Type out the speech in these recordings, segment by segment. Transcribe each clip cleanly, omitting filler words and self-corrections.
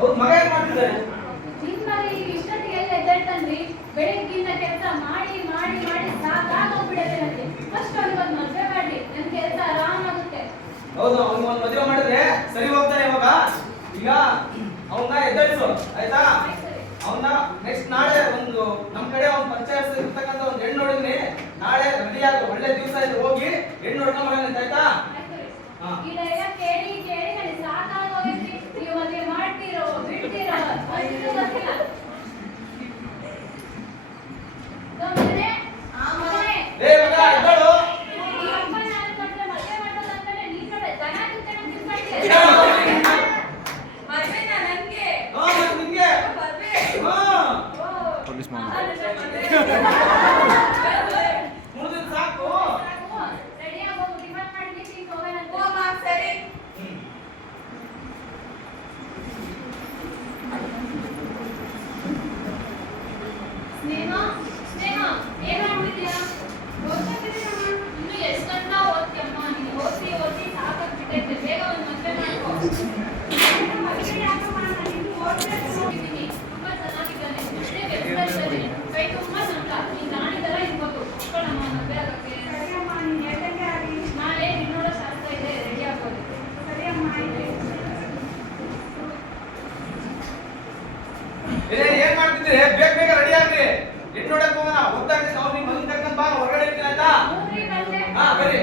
ಹೌದು, ಮಗ ಏನ್ ಮಾಡ್ತಿದ್ದಾರೆ? ನಿಮ್ಮ ಇಷ್ಟೊತ್ತಿಗೆ ಎಲ್ಲ ಎದ್ದೇಳ್ತಾನ್ರಿ. ಬೆಳಗ್ಗಿಂದ ಕೆಲಸ ಮಾಡಿ ಮಾಡಿ ಮಾಡಿ ಸಾಕಾಗೋಗ್ಬಿಡತ್ತೆ ನನಗೆ. ಫಸ್ಟ್ ಅವ್ನಿಗೊಂದು ಮದುವೆ ಮಾಡ್ರಿ, ನನ್ನ ಕೆಲಸ ಆರಾಮಾಗುತ್ತೆ. ಹೌದು, ಅವ್ನಿಗೊಂದು ಮದುವೆ ಮಾಡಿದ್ರೆ ಸರಿ ಹೋಗ್ತಾನೆ. ಇವಾಗ ಈಗ ಅವನ್ನ ಎದ್ದೇಳಿಸು, ಆಯ್ತಾ? ಅವನ್ನ ನೆಕ್ಸ್ಟ್ ನಾಳೆ ಒಂದು ನಮ್ ಕಡೆ ಒಂದು ಪಂಚಾಯತ್ ಇರ್ತಕ್ಕಂಥ ಒಂದು ಹೆಣ್ಣು ನೋಡಿದ್ರಿ, ನಾಳೆ ರೆಡಿ ಆಗು, ಒಳ್ಳೆ ದಿವಸ ಇದೆ, ಹೋಗಿ ಹೆಣ್ಣು ನೋಡ್ಕೊಂಡ್ ಬರೋಣ, ಆಯ್ತಾ? ಇದೆಲ್ಲ ಕೇಳಿ ಕೇಳಿ ನನಗೆ ಸಾಕಾಗೋಗೈತಿ. ನೀವು ಮದುವೆ ಮಾಡ್ತೀರೋ ಬಿಡ್ತೀರೋ ಅಷ್ಟು ಗೊತ್ತಿಲ್ಲ. ಏನ್ ಮಾಡ್ತಿದ್ದೀರಿ? ಬೇಗ ಬೇಗ ರೆಡಿ ಆಗ್ರಿ, ಹೆಣ್ಣು ನೋಡಕ್ ಹೋಗೋಣ. ಒತ್ತಾಗಿ ನಾವು ನಿಮ್ಮ ಮಗನ್ ಕರ್ಕೊಂಡ್ ಬಾ, ಹೊರಗಡೆ ಇರ್ತೀನಿ, ಆಯ್ತಾ? ಹಾ, ಬರ್ರಿ.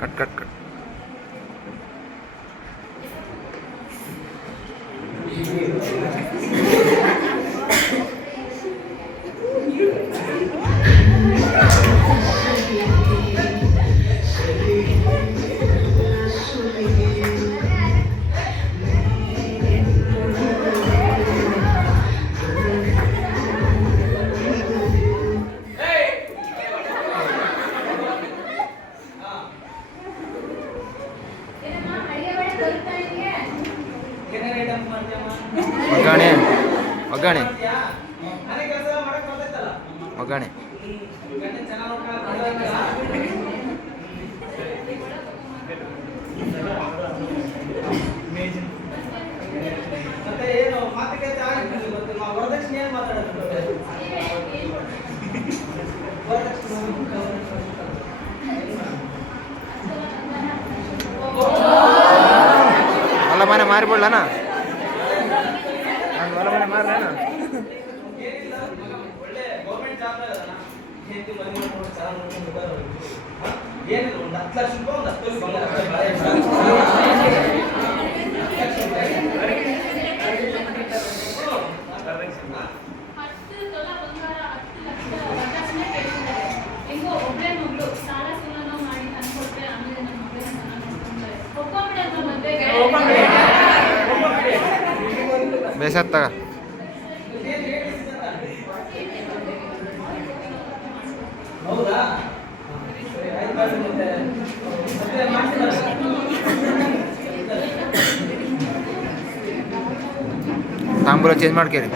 कट कट कट ಒಗ್ಗರಣೆ ಒಗ್ಗರಣೆ ಒಗ್ಗರಣೆ ಮತ್ತೆ ಏನು ಮಾತುಕತೆ ಆಗಿಲ್ಲ, ವರದಕ್ಷಿಣೆ ಏನು ಮಾತಾಡೋದು? वाला मैंने मार बोला ना, वाला मैंने मार रहा है ना। ಗೌರ್ಮೆಂಟ್ ಜಾಬ್ ಹೆಂಡತಿ ಮನೆ ಮಾಡ್ಕೊಂಡು ಚೆನ್ನಾಗಿ ನೋಡ್ಕೊಂಡು ಏನಿಲ್ಲ, ಒಂದು 10 ಲಕ್ಷ ರೂಪಾಯಿ, ಒಂದು 10 ಲಕ್ಷ ಎಸತ್ ತಗ ಹೌದಾ ಸರಿ, ಆಯ್ತು ಬಾಯ್ಸ್, ಮತ್ತೆ ಮಾಡ್ತೀರಾ? ತಾಂಬೂಲ ಚೇಂಜ್ ಮಾಡ್ಕೇರಿ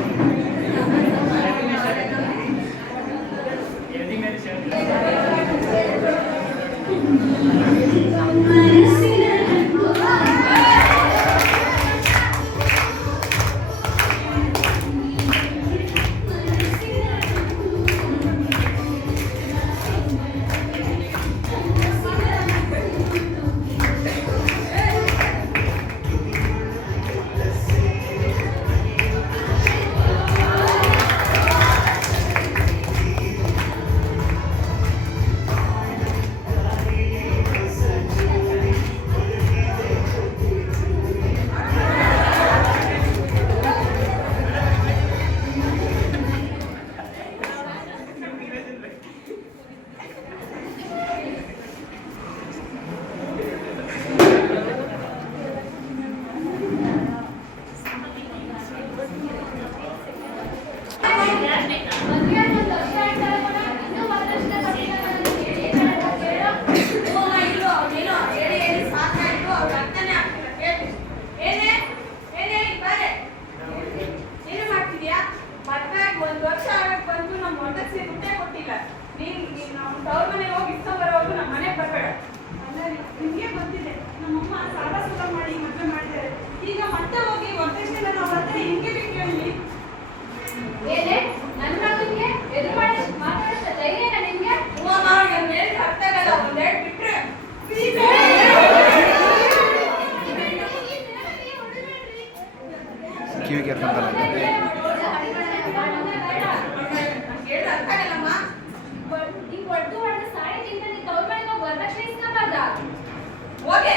ಮದ್ವೆ ಆಗಿ 1 ವರ್ಷ ಆಯ್ತಲ್ಲ ಕಣ, ಇನ್ನೂ ವರದಕ್ಷಿಣೆ ಕೊಟ್ಟಿಲ್ಲ ನನಗೆ. ಏನ್ ಮಾಡೋದು ಕೇಳು? ಒಂದು ವರ್ಷ ಆಗಕ್ಕೆ ಬಂದು ನಮ್ಮ ಹೊರದಕ್ಷಿಣೆ ದುಡ್ಡೇ ಕೊಟ್ಟಿಲ್ಲ. ನೀನು ನಮ್ಮ ತವ್ರ ಮನೆಗೆ ಹೋಗಿ ಇಸ್ಕೊಂಬರೋವರೆಗೂ ನಮ್ಮ ಮನೆಗೆ ಬರಬೇಡ. ಅಲ್ಲ ನಿಮಗೆ ಗೊತ್ತಿದೆ, ನಮ್ಮಮ್ಮ ಸಾಲ ಸೂಲ ಮಾಡಿ ಮದುವೆ ಮಾಡಿದ್ದಾರೆ. ಈಗ ಮತ್ತೆ ಹೋಗಿ ವರದಕ್ಷಿಣೆ ನಾವು ಹತ್ರ ಹೆಂಗೆ ಬೇಕು ಹೇಳಿ? ಏನೇ ನನ್ನ ಮಗನಿಗೆ ಎದುರು ಮಾಡಿ ಮಾತಾಡಿದ ಧೈರ್ಯನ ನಿಮ್ಗೆ? ಮೇಲೆ ಅರ್ಥ ಆಗಲ್ಲ. ಒಂದೆರಡು ಬಿಟ್ರೆ ಕಿವಿ ಕೇಳ್ಕೊಂತಲ್ಲ ಕೇಳಿದ್ರೆ ಅರ್ಥ ಆಗಲ್ಲಮ್ಮ. ಈಗ ಹೊಡೆದು ಹೊಡೆದು ಸಾಯಿದಿಂದ ನೀನು ತವ್ರ ಮನೆಗೆ ಹೋಗಿ ವರದಕ್ಷಿಣೆ ಇಸ್ಕೊಬಾರ್ದ? ಹೋಗೆ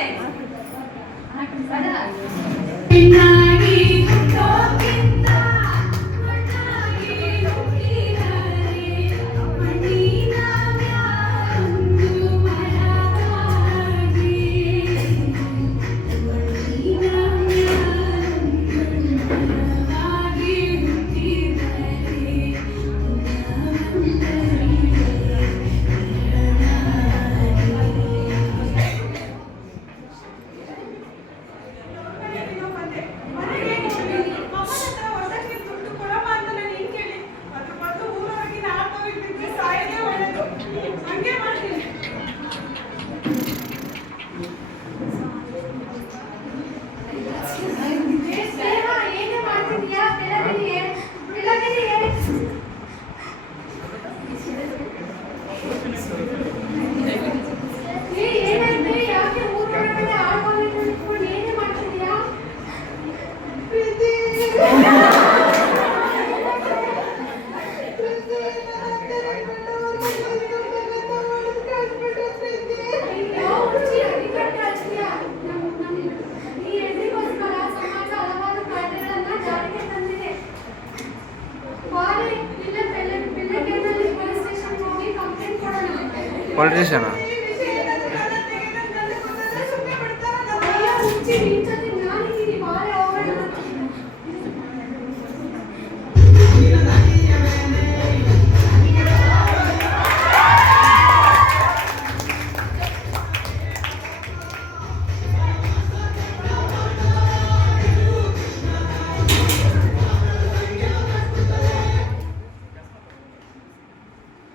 ಪೊಲಿಟಿಷಿಯನ್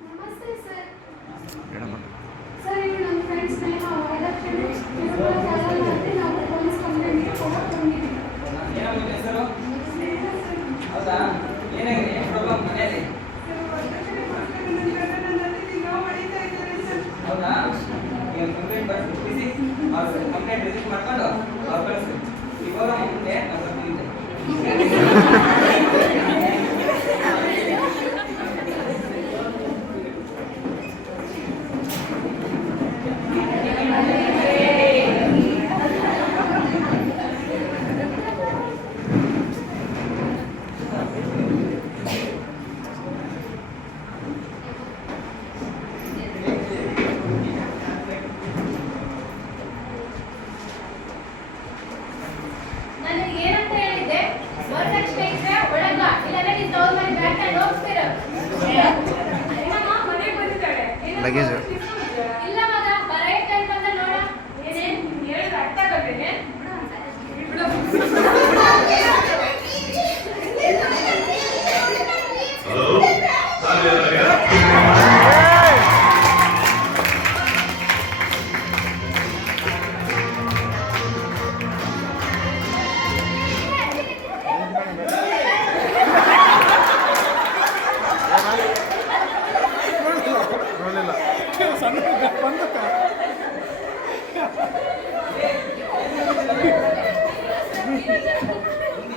ನಮಸ್ತೆ ಸರ್. ಮೇಡಮ್ ಸರ್, ಇವ್ರು ನನ್ನ ಫ್ರೆಂಡ್ಸ್ ನೇಮ ವರದಕ್ಷಿಣೆ ಮತ್ತೆ ನಾವು ಪೊಲೀಸ್ ಕಂಪ್ಲೇಂಟ್ಗೆ ಕೊಡಕ್ಕೆ ಬಂದಿದ್ದೀವಿ. ಏನಮ್ಮ ಹೆಸರು? ಹೌದಾ? ಏನಾಗಿದೆ? ಏನು ಪ್ರಾಬ್ಲಮ್ ಮನೆಯಲ್ಲಿ? ಹೌದಾ? ನೀವು ಕಂಪ್ಲೇಂಟ್ ಬರ್ಸಿ ಅವ್ರು ಕಂಪ್ಲೇಂಟ್ ರಿಜಿಸ್ಟರ್ ಮಾಡ್ಕೊಂಡು ಅವ್ರು ಕಳಿಸಿ. ಇವಾಗ ಮುಂದೆ ನಾವು ಬರ್ತಿದ್ದೆ. ನನಗೆ ಏನಂತ ಹೇಳಿದ್ದೆ? ವರದಕ್ಷಿಣೆ ಲಗೇಜ್ ಇಲ್ಲ ಮಗ ಬರೇ ಟೈಮ್ ಬಂದ ನೋಡ ಏನೇನ್ ಹೇಳಿದ್ರೆ ಅರ್ಥ ಆಗಲ್ವೇನೆ? ಬಿಡು.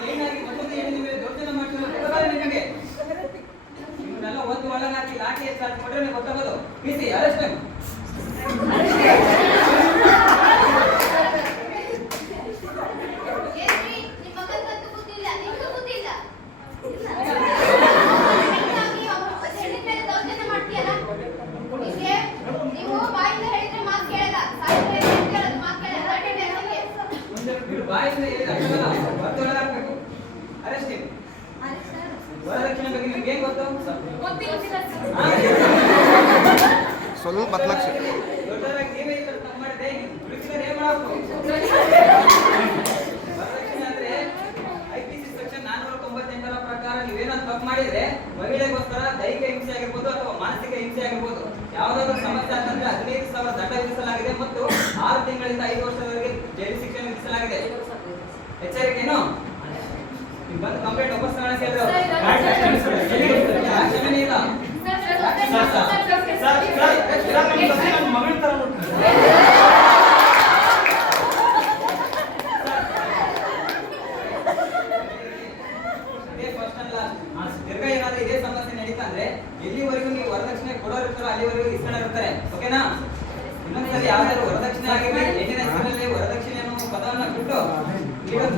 ಏನಾಗಿ ಮತ್ತೊಂದು ಏನು ನಿಮಗೆ ದೌರ್ಜನ್ಯ ಮಾಡ್ತಿರೋದು ನಿಮಗೆ ಇವನ್ನೆಲ್ಲ ಒಂದು ಒಳಗಾಕಿ ಲಾಠಿ ಎತ್ತಿ ಕೊಟ್ಟರೆ ನೀವು ಗೊತ್ತಾಗೋದು ಬಿಸಿ ಅರೆಸ್ಟ್ ಏನ್ರಿ ನಿಮ್ಮ ಮಗನಿಗಂತೂ ಬುದ್ಧಿ ಇಲ್ಲ ನಿಮಗೂ ಬುದ್ಧಿ ಇಲ್ಲ ಹೆಣ್ಣಿನ ಮೇಲೆ ದೌರ್ಜನ್ಯ ಮಾಡ್ತೀಯಲ್ಲ ನಿಮಗೆ ನೀವು ಬಾಯಿಂದ ಹೇಳಿದ್ರೆ ಮಾತು ಕೇಳಲ್ಲ ಸಾಯಿದ್ರೆ ಕೇಳೋದು ಮಾತು ಕೇಳಲ್ಲ ಇವ್ರು ಬಾಯಿಂದ ಹೇಳಿದ ಅರ್ಥವಲ್ಲ ಮತ್ತೆ ಒಳಗಾಕ್ಬೇಕು ಅರೆಸ್ಟ್ ವರದಕ್ಷಿಣೆ ಬಗ್ಗೆ ನಿಮ್ಗೆ ಏನ್ ಗೊತ್ತು ಗೊತ್ತಿಲ್ಲ ಸರ್. ಸ್ವಲ್ಪ 10 ಲಕ್ಷ ದೊಡ್ಡದಾಗಿ ನೀವೇ ಈ ತರ ತಪ್ಪು ಮಾಡಿದ್ರೆ ಉಳಿಸಿದ್ರೆ ಏನ್ ಮಾಡಬೇಕು ವರದಕ್ಷಿಣೆ ಅಂದ್ರೆ IPC ಸೆಕ್ಷನ್ 498 ಪ್ರಕಾರ ನೀವೇನಾದ್ರು ತಪ್ಪು ಮಾಡಿದ್ರೆ ಮಹಿಳೆಗೋಸ್ಕರ ದೈಹಿಕ ಹಿಂಸೆ ಆಗಿರ್ಬೋದು ಅಥವಾ ಮಾನಸಿಕ ಹಿಂಸೆ ಆಗಿರ್ಬೋದು ಯಾವುದಾದ್ರೂ ಸಮಸ್ಯೆ ಅಂತಂದ್ರೆ 15,000 ದಂಡ ವಿಧಿಸಲಾಗಿದೆ ಮತ್ತು 6 ತಿಂಗಳಿಂದ 5 ವರ್ಷದವರೆಗೆ ಜೈಲು ಶಿಕ್ಷೆ ವಿಧಿಸಲಾಗಿದೆ. ಎಚ್ಚರಿಕೆನು ನೀವು ಬಂದು ಕಂಪ್ಲೇಂಟ್ ವಾಪಸ್ ತಗೊಳ್ಳೋಕೆ ಹೇಳಿದ್ರು ಕ್ಷಮೆನೇ ಇಲ್ಲ. ಇದೇ ಫಸ್ಟ್ ಅಲ್ಲ ತಿರ್ಗಾ ಏನಾದ್ರೂ ಇದೇ ಸಮಸ್ಯೆ ನಡೀತಾ ಅಂದ್ರೆ ಎಲ್ಲಿವರೆಗೂ ನೀವು ವರದಕ್ಷಿಣೆ ಕೊಡೋರು ಇರ್ತಾರೋ ಅಲ್ಲಿವರೆಗೂ ಇಸ್ಕೊಳ್ಳೋರು ಇರ್ತಾರೆ. ಓಕೆನಾ? ಇನ್ನೊಂದ್ಸರಿ ಯಾವ್ದಾದ್ರು ವರದಕ್ಷಿಣೆ ಆಗಿರ್ಲಿ ಹೆಣ್ಣಿನ ಹೆಸರಲ್ಲಿ ವರದಕ್ಷಿಣೆ ಅನ್ನೋ ಪದವನ್ನ ಬಿಟ್ಟು ಬಿಡು.